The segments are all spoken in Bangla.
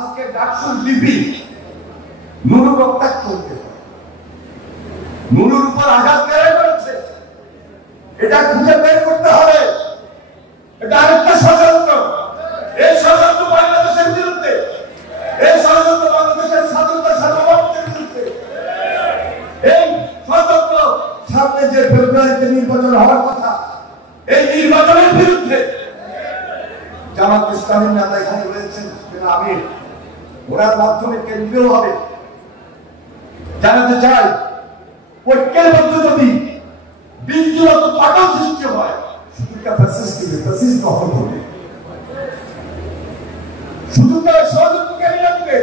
আজকে ডাকসুর লিপি নুরু রক্তাক্ত করতে নুরুর উপর আঘাত কেড়ে করেছে, এটা খুঁজে বের করতে হবে। এটা আরেকটা ষড়যন্ত্র। এই ষড়যন্ত্র বাংলাদেশের বিরুদ্ধে, এই ষড়যন্ত্র বাংলাদেশের স্বাধীনতা সার্বভৌমত্বের বিরুদ্ধে, এই ষড়যন্ত্র সামনে যে ফেব্রুয়ারিতে নির্বাচন হওয়ার কথা, এই নির্বাচনের বিরুদ্ধে। জামাত ইসলামের নেতা এখানে রয়েছেন, আমি ওনার মাধ্যমে কেন্দ্রীয় হবে জানাতে চাই, ঐক্যের মধ্যে যদি বিন্দুগত পাটল সৃষ্টি হয়, সুযোগটা ফ্যাসিস্ট দখল করবে, সুযোগটা সহযোগীকে নিয়ে আসবে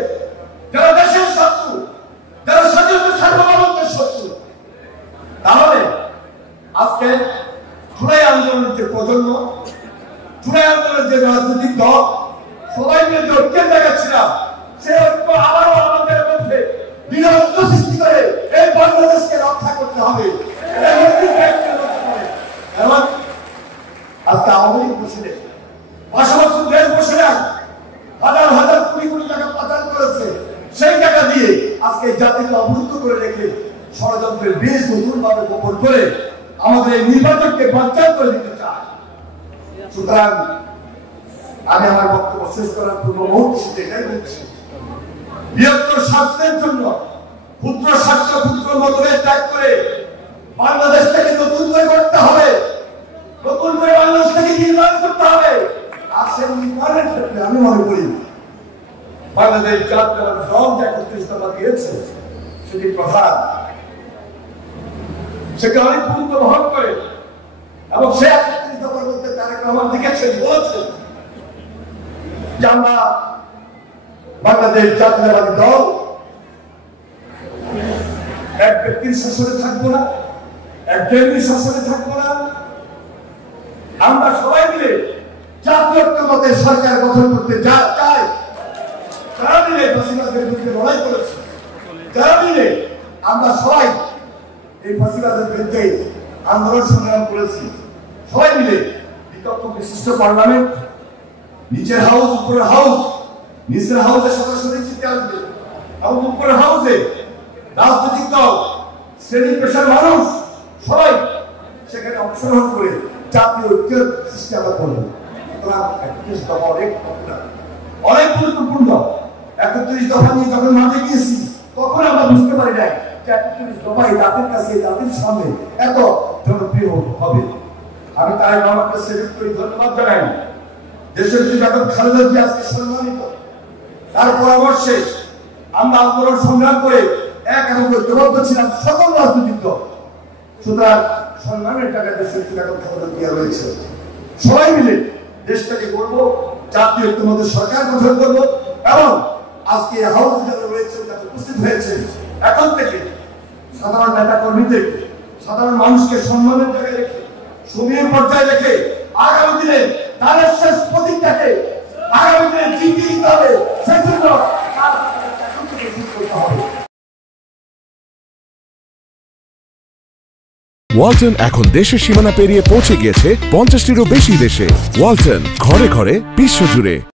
যারা দেশের শত্রু, যারা স্বাধীনতা সার্বভৌমত্বের শত্রু। তাহলে আজকে জুলাই আন্দোলনের যে প্রজন্ম, জুলাই আন্দোলনের যে রাজনৈতিক দল, সবাই মিলে যে ঐক্যের দেখাচ্ছিলাম, সে ঐক্য আবারও আমাদের মধ্যে বিরোধ সৃষ্টি করে এই বাংলাদেশকে রক্ষা করতে হবে। এবং আজকে আওয়ামী লীগ বসে নেই, পাশাপাশি দেশ বসে নেই, হাজার হাজার কোটি কোটি টাকা পাচার করেছে, সেই টাকা দিয়ে আজকে জাতিকে অবরুদ্ধ করে রেখে ষড়যন্ত্রের বীজ নতুন ভাবে বপন করে আমাদের এই নির্বাচনকে বানচাল করে দিতে চায়। সুতরাং আমি আমার বক্তব্য শেষ করার পূর্ব মুহূর্তে এটাই বলছি, বৃহত্তর স্বার্থের জন্য ক্ষুদ্র স্বার্থ, ক্ষুদ্র মতভেদ ত্যাগ করে বাংলাদেশটাকে নতুন করে করতে হবে, নতুন করে বাংলাদেশটাকে নির্মাণ করতে হবে। আর সেই নির্মাণের ক্ষেত্রে আমি মনে করি বাংলাদেশ জাতীয় দল যে ৩১ দফা দিয়েছে সেটি প্রধান, সেটা অনেক গুরুত্ব বহন করে। এবং সে ৩১ দফার মধ্যে তারেক রহমান লিখেছেন, বলেছেন যে আমরা বাংলাদেশ জাতীয়তাবাদী দল এক ব্যক্তির শাসনে থাকবো না, এক দলীয় শাসনে থাকবো না, আমরা সবাই মিলে জাতীয় ঐক্যমতের সরকার গঠন করতে চাই। যারা মিলে ফাঁসিবাদের বিরুদ্ধে লড়াই করেছে, যারা মিলে আমরা সবাই এই ফাঁসিবাদের বিরুদ্ধে আন্দোলন সংগ্রাম করেছি, সবাই মিলে বিকল্প বিশিষ্ট পার্লামেন্ট, নিচের হাউস, উপরের হাউস, নিচের হাউসে সরাসরি জিতে আসবে এবং উপরের হাউসে রাজনৈতিক দল, শ্রেণী পেশার মানুষ সবাই সেখানে অংশগ্রহণ করে জাতীয় ঐক্যের সৃষ্টি আমরা করবো। সুতরাং ৩১ দফা অনেক গুরুত্বপূর্ণ। ৩১ দফা নিয়ে যখন মাঠে গিয়েছি তখন আমরা বুঝতে পারি নাই যে ৩১ দফাই জাতির কাছে, জাতির সামনে এত জনপ্রিয় হবে। আমি তাই আমাকে সেলুট করি, ধন্যবাদ জানাই। দেশের যে বেগম খালেদা জিয়া আজকে সম্মানিত, তার পরামর্শে আমরা আন্দোলন সংগ্রাম করে এক ঐক্যবদ্ধ ছিলাম সকল রাজনৈতিক দল। সুতরাং সম্মানের টাকা দেশের বেগম খালেদা জিয়া রয়েছে, সবাই মিলে দেশটাকে গড়বো, জাতীয় ঐক্যমতের সরকার গঠন করবো। এবং আজকে হাউস যারা রয়েছে, যারা উপস্থিত হয়েছে, এখন থেকে সাধারণ নেতা কর্মীদের, সাধারণ মানুষকে সম্মানের জায়গায় রেখে, সময়ের পর্যায়ে রেখে আগামী দিনে তাদের শেষ প্রতিজ্ঞাকে আগামী দিনে জিতিয়ে দিতে হবে। সেজন্য ওয়ালটন এখন দেশের সীমানা পেরিয়ে পৌঁছে গিয়েছে ৫০টিরও বেশি দেশে। ওয়ালটন, ঘরে ঘরে, বিশ্বজুড়ে।